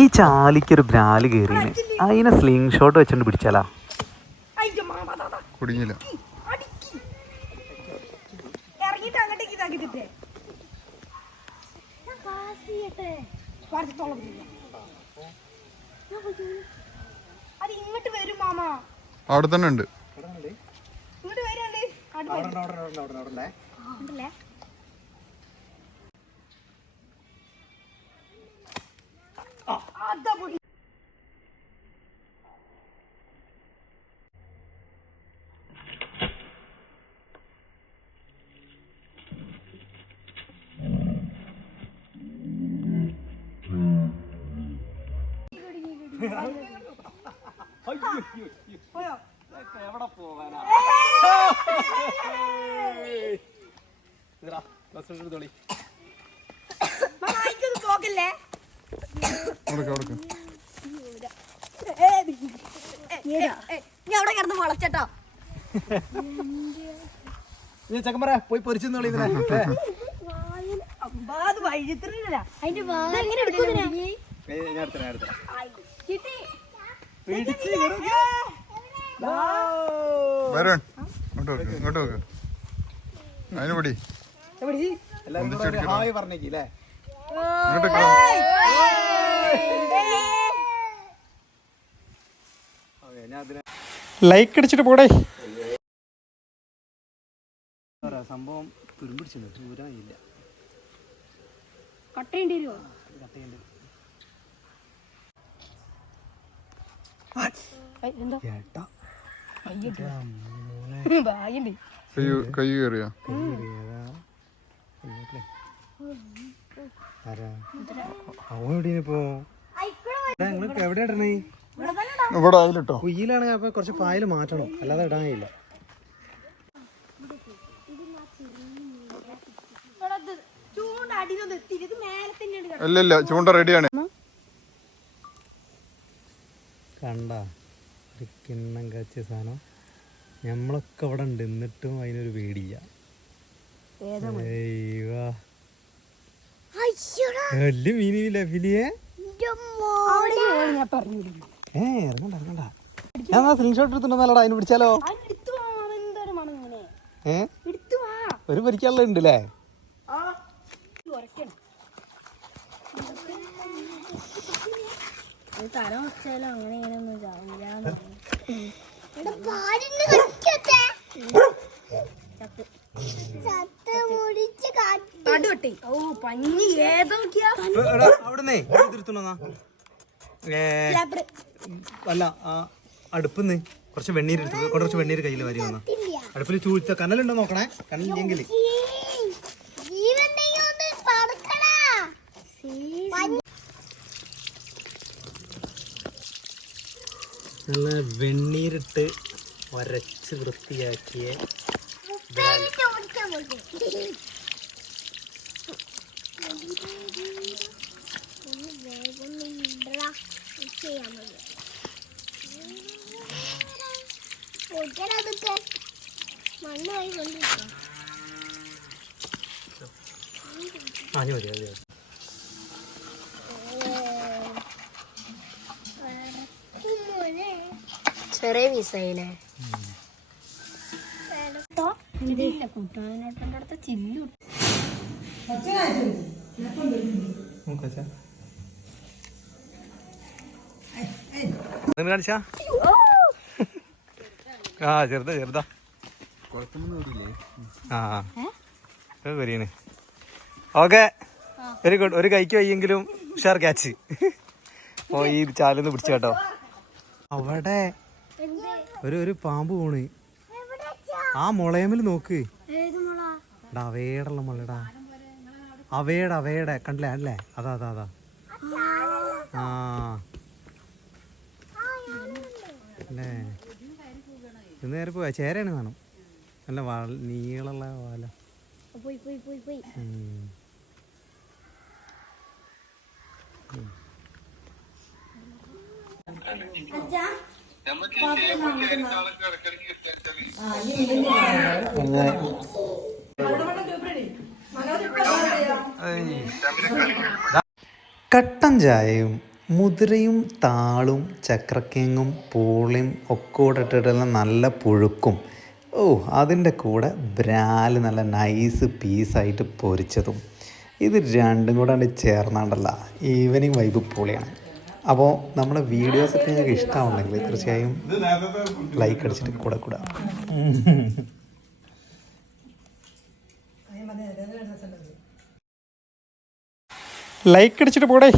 ഈ ചാലിക്കൊരു ബ്രാൽ കയറിന് അതിനെ sling shot വെച്ചോണ്ട് പിടിച്ചാലാ കുടുങ്ങില്ല അവിടെ തന്നെ ഉണ്ട്. ഇങ്ങോട്ട് വരണ്ട്. ഉണ്ടല്ലേ പോവാനാ പൊടി അവിടെ കിടന്ന് മുളച്ചട്ടോ. ചെക്കന്മാരെ പോയി പൊരിച്ചെന്നോളി ഇതിനെ. വരൺ ഇങ്ങോട്ട് വെക്ക് ഇങ്ങോട്ട് വെക്ക് അതിന് പിടി. എല്ലാവരും കൂടെ ഒരു ഹായ് പറഞ്ഞേക്കി ഇങ്ങോട്ട് ലൈക്ക് അടിച്ചിട്ട് പോടേ. സംഭവം തുരുമ്പിടിച്ചിട്ടുണ്ട്. ഊരാനില്ല കട്ടേണ്ടി വരുമോ കട്ടേണ്ടി കൈ കയറിയാ? എവിടെ ഇടണേ? ഇവിടെ അതിലിട്ടോ? കുയ്യിലാണെങ്കിൽ അപ്പൊ കുറച്ച് പായൽ മാറ്റണം. അല്ലാതെ ഇടാൻ കഴിയില്ല. ഇല്ല ചൂണ്ട റെഡിയാണ്. കണ്ട ഒരു കിണ്ണം കച്ച സാധനം. നമ്മളൊക്കെ അവിടെ ഉണ്ട്. എന്നിട്ടും അതിനൊരു പേടിയില്ല. ഏയ്. വലിയ മീനില്ല ഫിലിയെ? ഏ ഇറങ്ങണ്ട ഇറങ്ങണ്ട. ഞാൻ സ്ക്രീൻഷോട്ട് എടുത്തിട്ടുണ്ടല്ലോ അതിന് പിടിച്ചാലോ? ഏ? ഒരു പരിക്കാനുള്ള ഉണ്ട് അല്ലേ ഉറക്കണം അത് തല വെച്ചാലും അങ്ങനെ ഇങ്ങനെ ഒന്നും ചാവില്ല ഓ പഞ്ഞി ഏതൊക്കെയാ അവിടുന്നേ അല്ല ആ അടുപ്പിന്ന് കുറച്ച് വെണ്ണീര് എടുത്തു കുറച്ച് വെണ്ണീര് കയ്യിൽ വരി വന്ന അടുപ്പിൽ ചൂഴ്ത്ത കനലുണ്ടോ നോക്കണേ? കനലില്ലെങ്കിൽ നല്ല വെണ്ണീരിട്ട് വരച്ച് വൃത്തിയാക്കിയ മണ്ണ് പോയി കൊണ്ടിരിക്കും ആ മതി മതി മതി ചെറിയ പീസായില്ലേ അടുത്ത ചില്ലു കാണിച്ചാ? ആ ചെറുതാ ചെറുതാ. ആ വരികയാണ് ഓക്കെ. വെരി ഗുഡ് ഒരു കൈക്ക് വയ്യെങ്കിലും ഉഷാർ ക്യാച്ച്. ഓ ഈ ചാലിന്ന് പിടിച്ചു കേട്ടോ. അവിടെ ഒരു ഒരു പാമ്പ് പോണ് ആ മുളയമ്മിൽ നോക്ക്. എടാ അവയുടെ മുളടാ അവയുടെ അവയുടെ. കണ്ടില്ലേ? അല്ലേ? അതാ അതാ അതാ. ആ. അല്ലേ ഇന്ന് നേരെ പോവാ. ചേരയാണ് കാണും. നല്ല വാൾ നീളമുള്ള വാല. പോയി പോയി പോയി പോയി. ഉം. കട്ടൻ ചായയും മുതിരയും താളും ചക്രക്കേങ്ങും പൂളിയും ഒക്കെ ഇട്ടിട്ടുള്ള നല്ല പുഴുക്കും. ഓ അതിന്റെ കൂടെ ബ്രാൽ നല്ല നൈസ് പീസായിട്ട് പൊരിച്ചതും. ഇത് രണ്ടും കൂടെ ചേർന്നാണ്ടല്ല. ഈവനിങ് വൈബ് പൊളിയാണ്. അപ്പോൾ നമ്മുടെ വീഡിയോസൊക്കെ നിങ്ങൾക്ക് ഇഷ്ടമാണെങ്കിൽ തീർച്ചയായും ലൈക്ക് അടിച്ചിട്ട് കൂടെ കൂടെ. ലൈക്ക് അടിച്ചിട്ട് പോടേ.